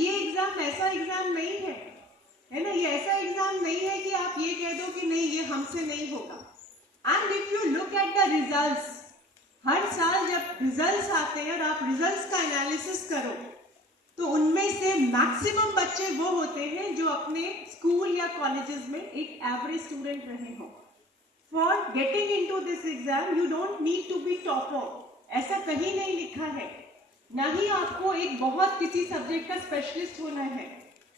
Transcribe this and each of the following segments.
ये एग्जाम ऐसा एग्जाम नहीं है ना, ये ऐसा एग्जाम नहीं है कि आप ये कह दो कि नहीं ये हमसे नहीं होगा। And if you look at the results, हर साल जब रिजल्ट्स आते हैं और आप रिजल्ट्स का एनालिसिस करो तो उनमें से मैक्सिमम बच्चे वो होते हैं जो अपने स्कूल या कॉलेजेस में एक एवरेज स्टूडेंट रहे हों। For getting into this exam you don't need to be topper, ऐसा कहीं नहीं लिखा है। ना ही आपको एक बहुत किसी सब्जेक्ट का स्पेशलिस्ट होना है।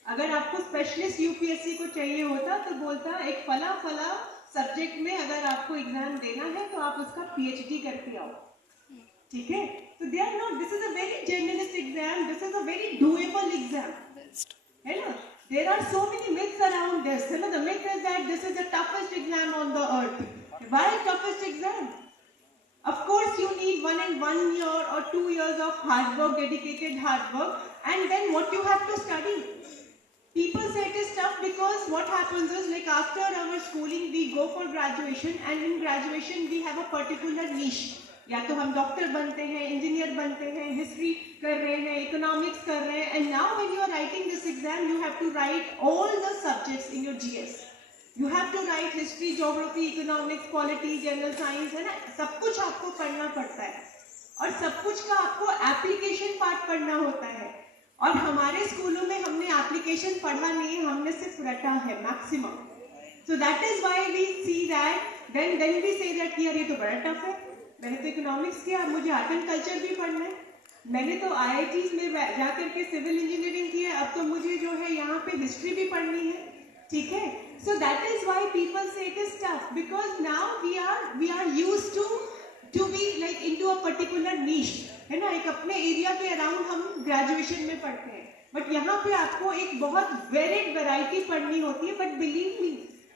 अगर आपको स्पेशलिस्ट यूपीएससी को चाहिए होता तो बोलता एक फला फला सब्जेक्ट में अगर आपको एग्जाम देना है तो आप उसका पीएचडी करके आओ, ठीक है। तो they are not, this is a very journalist exam, this is a very doable exam, है ना। There are so many myths around this. You know, the myth is that this is the toughest exam on the earth. Why toughest exam? Of course, you need 1 year or 2 years of hard work, dedicated hard work, and then what you have to study. People say it is tough because what happens is, like after our schooling, we go for graduation, and in graduation we have a particular niche. या तो हम डॉक्टर बनते हैं, इंजीनियर बनते हैं, हिस्ट्री कर रहे हैं, इकोनॉमिक्स कर रहे हैं, and now when you are writing this exam you have to write all the subjects in your GS. You have to write history, geography, economics, polity, general science, है ना, सब कुछ आपको पढ़ना पड़ता है और सब कुछ का आपको एप्लीकेशन पार्ट पढ़ना होता है। और हमारे स्कूलों में हमने एप्लीकेशन पढ़ा नहीं है, हमने सिर्फ रटा है maximum. So that is why we see that then we say that यार ये तो बड़ा टफ है। मैंने तो इकोनॉमिक्स किया, मुझे आर्ट एंड कल्चर भी पढ़ना है, मैंने तो आईआईटीज में जाकर के सिविल इंजीनियरिंग की है, अब तो मुझे जो है यहाँ पे हिस्ट्री भी पढ़नी है, ठीक है। So that is why people say it is tough because now we are used to be like into a particular niche, है ना, एक अपने एरिया के अराउंड हम ग्रेजुएशन में पढ़ते हैं, बट यहाँ पे आपको एक बहुत वेरिड वैरायटी पढ़नी होती है। But believe me,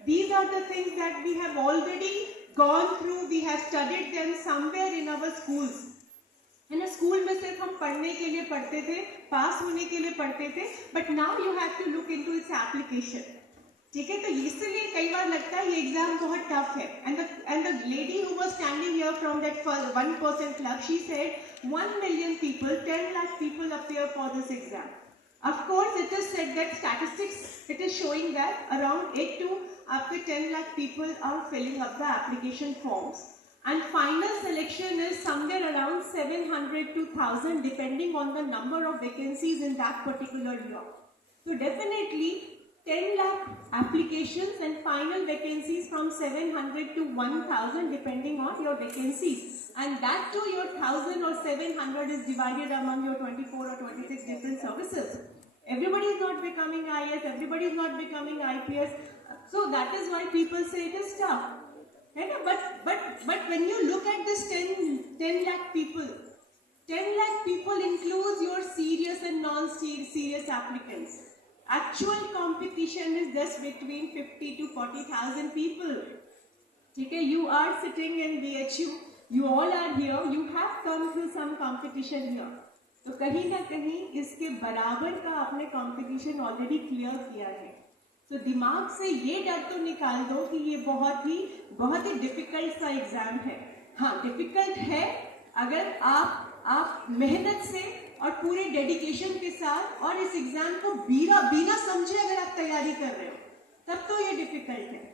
these are the things that we have already gone through, we have studied them somewhere in our schools, है ना। स्कूल में सिर्फ हम पढ़ने के लिए पढ़ते थे, पास होने के लिए पढ़ते थे, but now you have to look into its application, ठीक है। तो इसलिए कई बार लगता है ये एग्जाम बहुत टफ है। And the lady who was standing here from that 1% club, she said 1 million people, 10 lakh people appear for this exam. Of course, it is said that statistics, it is showing that around 8 to up to 10 lakh people are filling up the application forms, and final selection is somewhere around 700 to 1000 depending on the number of vacancies in that particular year. So definitely 10 lakh applications and final vacancies from 700 to 1000 depending on your vacancies, and that too your 1000 or 700 is divided among your 24 or 26 different services. Everybody is not becoming IAS, everybody is not becoming IPS, so that is why people say it is tough, है ना। But when you look at this 10 lakh people, 10 lakh people includes your serious and non-serious applicants. Actual competition is just between 50 to 40,000 people, ठीक है। You are sitting in BHU, you all are here, you have come through some competition here, तो कहीं ना कहीं इसके बराबर का आपने कंपटीशन ऑलरेडी क्लियर किया है। तो दिमाग से ये डर तो निकाल दो कि ये बहुत ही डिफिकल्ट सा एग्जाम है। हाँ, डिफिकल्ट है अगर आप मेहनत से और पूरे डेडिकेशन के साथ और इस एग्जाम को बिना समझे अगर आप तैयारी कर रहे हो, तब तो ये डिफिकल्ट है।